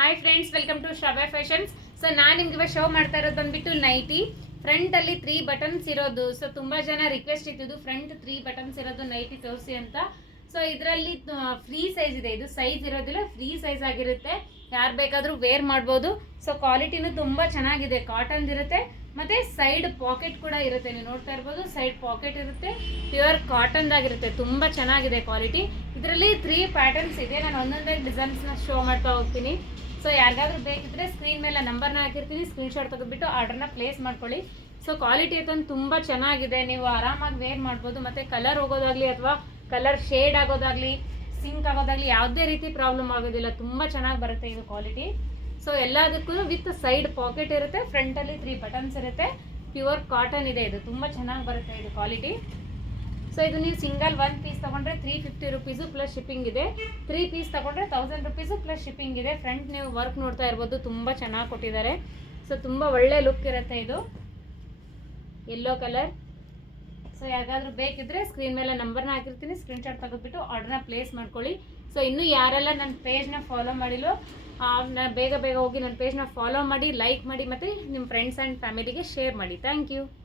Hi friends, welcome to Shravya fashions. So ನಾನು ನಿಮ್ಗೆ show ಮಾಡ್ತಾ ಇರೋದು ಬಂದ್ಬಿಟ್ಟು ನೈಟಿ. ಫ್ರಂಟ್ ಅಲ್ಲಿ 3 ಬಟನ್ಸ್ ಇರೋದು. ಸೊ ತುಂಬಾ ಜನ ರಿಕ್ವೆಸ್ಟ್ ಇತ್ತು ಫ್ರಂಟ್ 3 ಬಟನ್ಸ್ ಇರೋದು ನೈಟಿ ತೋರಿಸಿ ಅಂತ. ಸೊ ಇದರಲ್ಲಿ ಫ್ರೀ ಸೈಜ್ ಇದೆ. ಇದು ಸೈಜ್ ಇರೋದಿಲ್ಲ, ಫ್ರೀ ಸೈಜ್ ಆಗಿರುತ್ತೆ. ಯಾರು ಬೇಕಾದರೂ ವೇರ್ ಮಾಡ್ಬೋದು. ಸೊ ಕ್ವಾಲಿಟಿನೂ ತುಂಬಾ ಚೆನ್ನಾಗಿದೆ. ಕಾಟನ್ ಇರುತ್ತೆ, ಮತ್ತೆ ಸೈಡ್ ಪಾಕೆಟ್ ಕೂಡ ಇರುತ್ತೆ. ನೀವು ನೋಡ್ತಾ ಇರ್ಬೋದು, ಸೈಡ್ ಪಾಕೆಟ್ ಇರುತ್ತೆ. ಪ್ಯೂರ್ ಕಾಟನ್ ಆಗಿರುತ್ತೆ. ತುಂಬಾ ಚೆನ್ನಾಗಿದೆ ಕ್ವಾಲಿಟಿ. ಇದರಲ್ಲಿ 3 ಪ್ಯಾಟರ್ನ್ಸ್ ಇದೆ. ನಾನು ಒಂದೊಂದೇ ಡಿಸೈನ್ಸ್ನ ಶೋ ಮಾಡ್ತಾ ಹೋಗ್ತೀನಿ. ಸೊ ಯಾರಿಗಾದ್ರೂ ಬೇಕಿದ್ರೆ ಸ್ಕ್ರೀನ್ ಮೇಲೆ ನಂಬರ್ನ ಹಾಕಿರ್ತೀನಿ, ಸ್ಕ್ರೀನ್ಶಾಟ್ ತೆಗೆದುಬಿಟ್ಟು ಆರ್ಡರ್ನ ಪ್ಲೇಸ್ ಮಾಡ್ಕೊಳ್ಳಿ. ಸೊ ಕ್ವಾಲಿಟಿ ಅಂತಂದು ತುಂಬ ಚೆನ್ನಾಗಿದೆ. ನೀವು ಆರಾಮಾಗಿ ವೇರ್ ಮಾಡ್ಬೋದು. ಮತ್ತು ಕಲರ್ ಹೋಗೋದಾಗಲಿ ಅಥವಾ ಕಲರ್ ಶೇಡ್ ಆಗೋದಾಗಲಿ, ಸಿಂಕ್ ಆಗೋದಾಗಲಿ ಯಾವುದೇ ರೀತಿ ಪ್ರಾಬ್ಲಮ್ ಆಗೋದಿಲ್ಲ. ತುಂಬ ಚೆನ್ನಾಗಿ ಬರುತ್ತೆ ಇದು ಕ್ವಾಲಿಟಿ. ಸೊ ಎಲ್ಲದಕ್ಕೂ ವಿತ್ ಸೈಡ್ ಪಾಕೆಟ್ ಇರುತ್ತೆ. ಫ್ರಂಟಲ್ಲಿ 3 ಬಟನ್ಸ್ ಇರುತ್ತೆ. ಪ್ಯೂರ್ ಕಾಟನ್ ಇದೆ. ಇದು ತುಂಬ ಚೆನ್ನಾಗಿ ಬರುತ್ತೆ ಇದು ಕ್ವಾಲಿಟಿ. ಸೊ ಇದು ನೀವು ಸಿಂಗಲ್ 1 ಪೀಸ್ ತೊಗೊಂಡ್ರೆ 350 ರುಪೀಸು ಪ್ಲಸ್ ಶಿಪ್ಪಿಂಗ್ ಇದೆ. 3 ಪೀಸ್ ತೊಗೊಂಡ್ರೆ 1000 ರುಪೀಸು ಪ್ಲಸ್ ಶಿಪ್ಪಿಂಗ್ ಇದೆ. ಫ್ರಂಟ್ ನೀವು ವರ್ಕ್ ನೋಡ್ತಾ ಇರ್ಬೋದು, ತುಂಬ ಚೆನ್ನಾಗಿ ಕೊಟ್ಟಿದ್ದಾರೆ. ಸೊ ತುಂಬ ಒಳ್ಳೆ ಲುಕ್ ಇರುತ್ತೆ ಇದು. Yellow colour. ಸೊ ಯಾರಿಗಾದ್ರೂ ಬೇಕಿದ್ರೆ ಸ್ಕ್ರೀನ್ ಮೇಲೆ ನಂಬರ್ನ ಹಾಕಿರ್ತೀನಿ, ಸ್ಕ್ರೀನ್ಶಾಟ್ ತೆಗೆದುಬಿಟ್ಟು ಆರ್ಡರ್ನ ಪ್ಲೇಸ್ ಮಾಡ್ಕೊಳ್ಳಿ. ಸೊ ಇನ್ನೂ ಯಾರೆಲ್ಲ ನನ್ನ ಪೇಜ್ನ ಫಾಲೋ ಮಾಡಿಲ್ಲೋ ಬೇಗ ಹೋಗಿ ನನ್ನ ಪೇಜ್ನ ಫಾಲೋ ಮಾಡಿ, ಲೈಕ್ ಮಾಡಿ, ಮತ್ತು ನಿಮ್ಮ ಫ್ರೆಂಡ್ಸ್ ಆ್ಯಂಡ್ ಫ್ಯಾಮಿಲಿಗೆ ಶೇರ್ ಮಾಡಿ. Thank you.